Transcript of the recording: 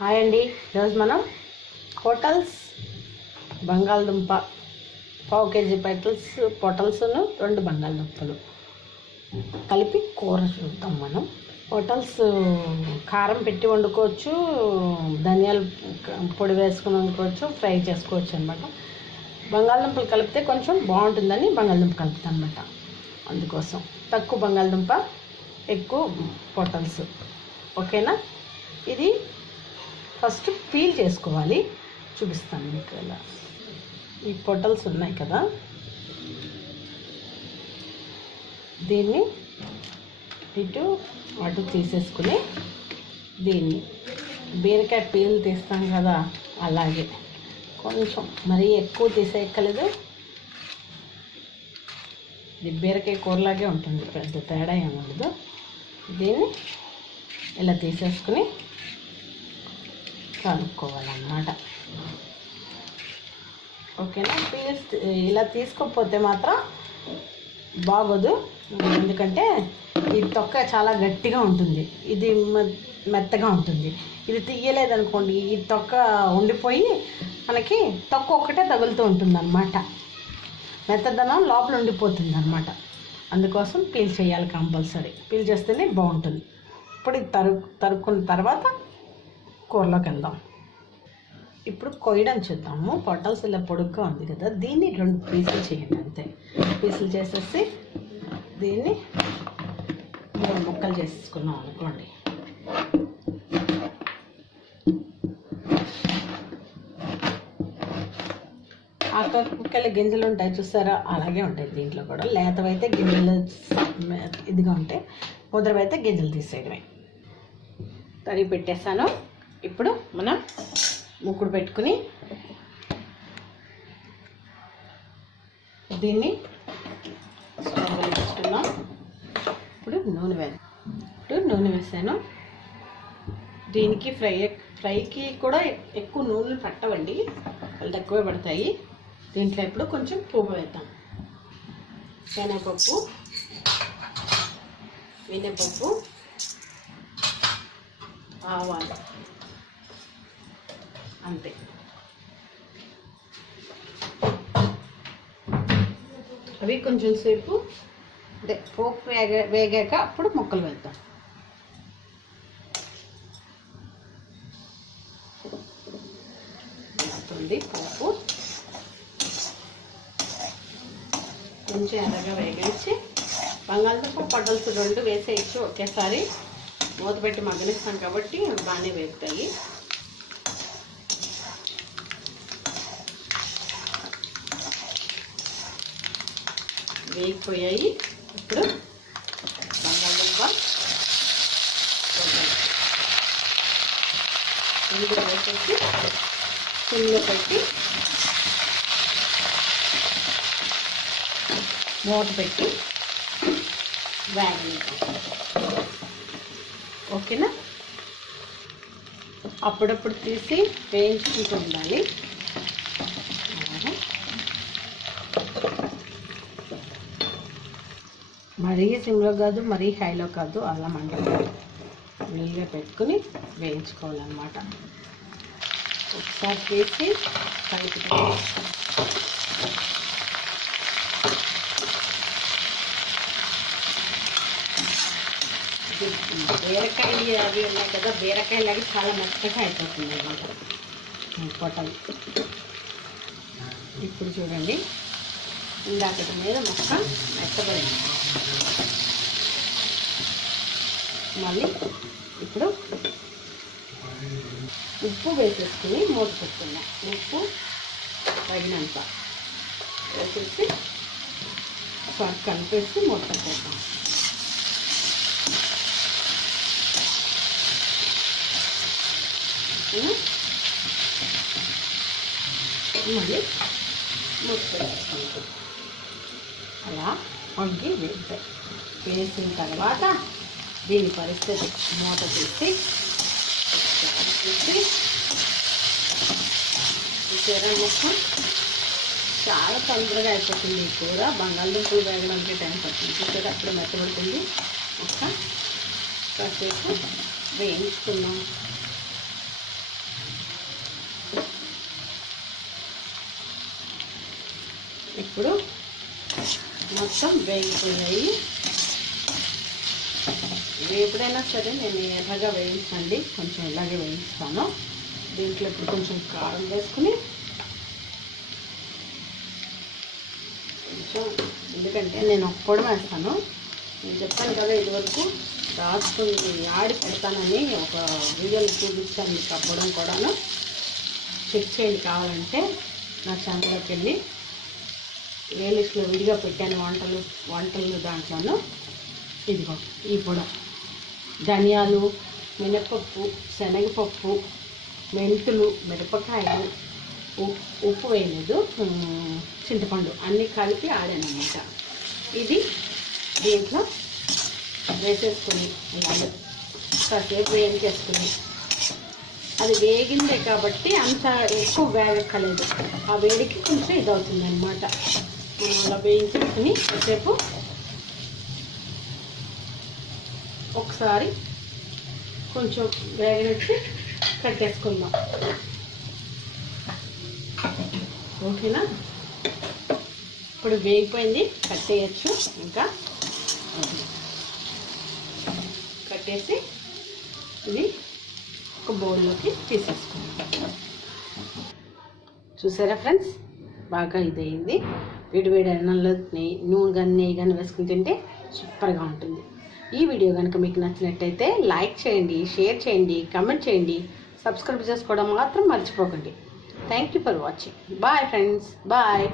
Hi అండి. ఈరోజు మనం హోటల్స్ బంగాళదుంప పావు కేజీ పెటల్స్ పొటల్స్ను రెండు బంగాళదుంపలు కలిపి కూర చూద్దాం మనం. హోటల్స్ కారం పెట్టి వండుకోవచ్చు ధనియాలు పొడి వేసుకుని వండుకోవచ్చు ఫ్రై చేసుకోవచ్చు అనమాట బంగాళదుంపలు కలిపితే కొంచెం బాగుంటుందని బంగాళదుంప కలుపుతాను అనమాట అందుకోసం తక్కువ బంగాళదుంప ఎక్కువ పొటల్స్ ఓకేనా? ఇది ఫస్ట్ పీల్ చేసుకోవాలి. చూపిస్తాను మీకు ఇలా ఈ పొటల్స్ ఉన్నాయి కదా. దీన్ని ఇటు అటు తీసేసుకుని దీన్ని బీరకాయ పీల్ తీస్తాం కదా అలాగే. కొంచెం మరీ ఎక్కువ తీసేయక్కలేదు ఇది బీరకాయ కూరలాగే ఉంటుంది పెద్ద తేడా ఏమి ఉండదు. దీన్ని ఇలా తీసేసుకుని కలుపుకోవాలన్నమాట. ఓకేనా? పీల్స్ ఇలా తీసుకోకపోతే మాత్రం బాగోదు. ఎందుకంటే ఈ తొక్క చాలా గట్టిగా ఉంటుంది. ఇది మె- మెత్తగా ఉంటుంది. ఇది తీయలేదనుకోండి ఈ తొక్క ఉండిపోయి మనకి తొక్క ఒక్కటే తగులుతూ ఉంటుందన్నమాట. మెత్తదనం లోపల ఉండిపోతుంది అనమాట అందుకోసం పీల్ చేయాలి కంపల్సరీ. పీల్ చేస్తేనే బాగుంటుంది. ఇప్పుడు తరు తరుక్కున్న తర్వాత కూరలోకి వెళ్దాం ఇప్పుడు కొయ్యడం చూద్దాము. పొటల్స్ ఇలా పొడుగ్గా ఉంది కదా దీన్ని రెండు పీసులు చేయండి అంతే. పీసులు చేసేసి దీన్ని మూడు ముక్కలు చేసుకున్నాం అనుకోండి. ఆకుకూరల గింజలు ఉంటాయి చూసారా? అలాగే ఉంటాయి దీంట్లో కూడా. లేతవైతే గింజలు ఇదిగా ఉంటాయి. ముద్రవైతే గింజలు తీసేయడమే. తరిగి పెట్టేసాను ఇప్పుడు మనం ముక్కుడు పెట్టుకుని దీన్ని స్టవ్ వెలిగిస్తున్నాం ఇప్పుడు నూనె వేయాలి ఇప్పుడు నూనె వేసాను. దీనికి ఫ్రై ఫ్రైకి కూడా ఎక్కువ నూనెలు పట్టవండి. వాళ్ళు తక్కువే పడతాయి. దీంట్లో ఇప్పుడు కొంచెం పువ్వు వేద్దాం. శనగపప్పు మినపప్పు ఆవాలు. అంతే. అవి కొంచెం సేపు అదే పోపు వేగ వేగాక అప్పుడు ముక్కలు వేద్దాం వేస్తుంది పోపు. కొంచెం ఎర్రగా వేగించి బంగాళదుంప పడ్డల్స్ రెండు వేసేయచ్చు ఒకేసారి. మూత పెట్టి మగ్గనిస్తాం కాబట్టి బాగానే వేగుతాయి. వేగిపోయాయి. ఇప్పుడు బంగాళదుంప ఇందులో వేసేసి సిమ్లో పెట్టి మూత పెట్టి వేగనిద్దాం ఓకేనా? అప్పుడప్పుడు తీసి వేయించుకుంటూ ఉండాలి అలాగే మరీ సిమ్లో కాదు మరీ హైలో కాదు అలా మండదు నీళ్ళగా పెట్టుకుని వేయించుకోవాలన్నమాట. ఒకసారి వేసి కలిపి బీరకాయలు అవి ఉన్నాయి కదా బీరకాయలు అవి చాలా మెత్తగా అయిపోతుంది అన్నమాట. పొటలు ఇప్పుడు చూడండి. ఇందాకటి మీద మొక్క మెత్తబడింది మళ్ళీ ఇప్పుడు ఉప్పు వేసేసుకుని మూత పెట్టుకుందాం. ఉప్పు తగినంత వేసేసి ఒకసారి కలిపేసి మూత పెట్టేద్దాం. మళ్ళీ మూత పెట్టేసుకుంటాం అలా మగ్గి వేస్తాయి వేసిన తర్వాత దీని పరిస్థితి మూత తీసి తీసి చూసారా మొత్తం చాలా తొందరగా అయిపోతుంది ఈ కూర. బంగాళదుంపలు వేగడానికి టైం పడుతుంది. చూసారా అప్పుడు మెత్తబడుతుంది. ఒక కాసేపు వేయించుకున్నాం ఇప్పుడు మొత్తం వేగిపోయాయి ఇవి ఎప్పుడైనా సరే నేను ఎర్రగా వేయించండి. కొంచెం ఇలాగే వేయిస్తాను దీంట్లో ఇప్పుడు కొంచెం కారం వేసుకుని కొంచెం ఎందుకంటే నేను ఒక పొడి వేస్తాను. నేను చెప్పాను కదా ఇదివరకు రాసుకుని ఆడి పెడతానని ఒక వీడియోలో చూపించాను మీకు అప్పడం కూడాను. చెక్ చేయండి కావాలంటే నా ఛానల్లోకి వెళ్ళి. ప్లేలిస్ట్లో విడిగా పెట్టాను వంటలు వంటలు దాంట్లోనూ. ఇదిగో ఈ పొడ. ధనియాలు మినపప్పు శనగపప్పు మెంతులు మిరపకాయలు ఉప్పు ఉప్పు వేయలేదు. చింతపండు అన్నీ కలిపి ఆడానమాట ఇది దీంట్లో వేసేసుకుని అలాగే కాసేపు వేయించేసుకుని. అది వేగిందే కాబట్టి అంత ఎక్కువ వేగక్కలేదు ఆ వేడికి కొంచెం ఇది అవుతుంది అనమాట మనం అలా వేయించుకుని కాసేపు ఒకసారి కొంచెం వేగనిచ్చి కట్టేసుకుందాం. ఓకేనా? ఇప్పుడు వేగిపోయింది కట్టేయచ్చు. ఇంకా కట్టేసి ఇది ఒక బౌల్లోకి తీసేసుకుందాం. చూసారా ఫ్రెండ్స్? బాగా ఇదయింది. వేడి వేడి అన్నంలో నెయ్యి నూనె కానీ నెయ్యి కానీ వేసుకుని తింటే సూపర్గా ఉంటుంది. ఈ వీడియో కనుక మీకు నచ్చినట్టయితే లైక్ చేయండి షేర్ చేయండి కమెంట్ చేయండి సబ్స్క్రైబ్ చేసుకోవడం మాత్రం మర్చిపోకండి. Thank you for watching bye friends bye